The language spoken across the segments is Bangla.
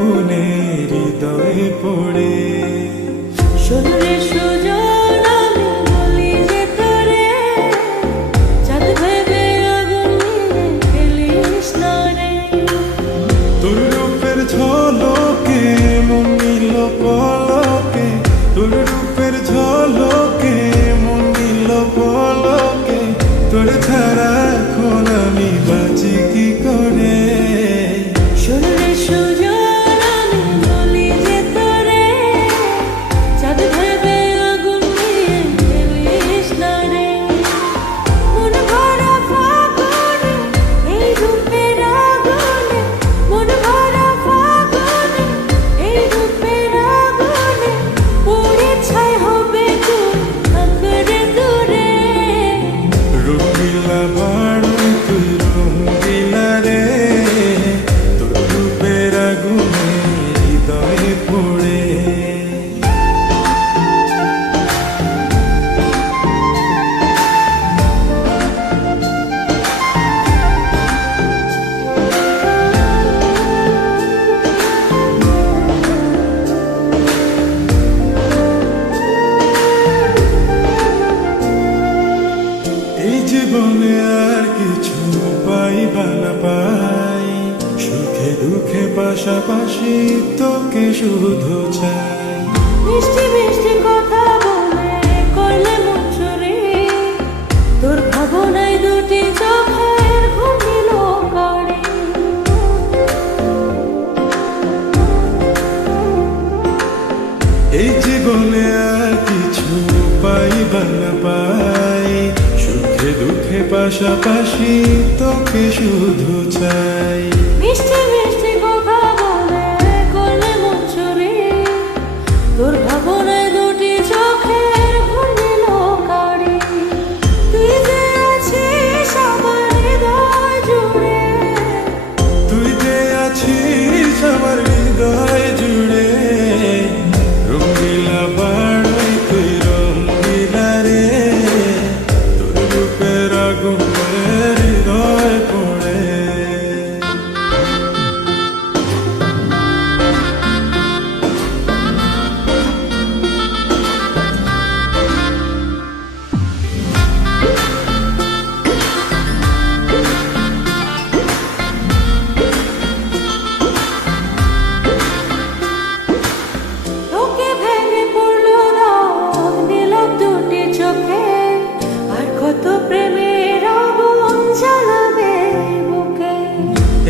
আগুনে হৃদয়ে পড়ে। শরীরে সুজন আমি বলি যে তোরে, চাঁদ ভেবে আগুন নিয়ে ফেলিস না রে। তোর রূপের ঝলকে মন নিল পলকে, তোর রূপের ঝলকে মন নিল পলকে, তোর ছাড়া এখন আমি বাঁচি কি করে। শরীরে সুজন আমি বলি যে তোরে, চাঁদ ভেবে আগুন নিয়ে ফেলিস না রে। মন ভরা ফাগুনে এই রূপের আগুনে, মন ভরা ফাগুনে এই রূপের আগুনে, পুড়ে ছাই হবে তুই থাকরে দূরে। রঙিলা বাড়ই তুই রঙিলা রে, তোর রূপের আগুনে হৃদয়ে পড়ে। এই জীবনে আর কিছু পাইবা না পাই, সুখে দুঃখে পাশাপাশি তোকে শুধু চাই। মিষ্টি মিষ্টি কথা বলে করলে মন চুরি, তোর ভাবনায় দুটি চোখের ঘুম দিল কারে। এই জীবনে আর কিছু পাইবা না পাই, সুখে দুঃখে পাশাপাশি তোকে শুধু চাই। মিষ্টি মিষ্টি কথা বলে করলে মন চুরি, তোর ভাবনায় দুটি চোখের ঘুম দিল কারে। তুই যে আছিস আমার হৃদয় জুড়ে, তুই যে আছিস আমার হৃদয় জুড়ে। রঙিলা বাড়ই তুই রঙিলা রে, তোর রূপের আগুনে হৃদয় পড়ে। তোকে ভেঙে পড়লো রং দিলাম দুটি চোখে, আর কত প্রেমের আগুন জ্বালাবে বুকে।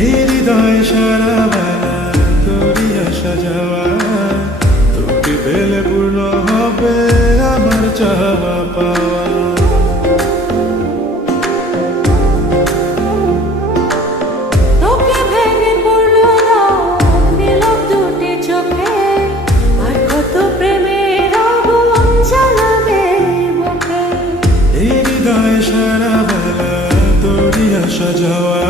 এই হৃদয় সারা বেলা তোরই আসা যাওয়া, তোকে পেলে পূর্ণ হবে আমার চাওয়া পাওয়া। তোকে ভেঙে পড়লো রং দিলাম দুটি চোখে, আর কত প্রেমের আগুন জ্বালাবে বুকে। এই হৃদয় সারা বেলা তোরই আসা যাওয়া,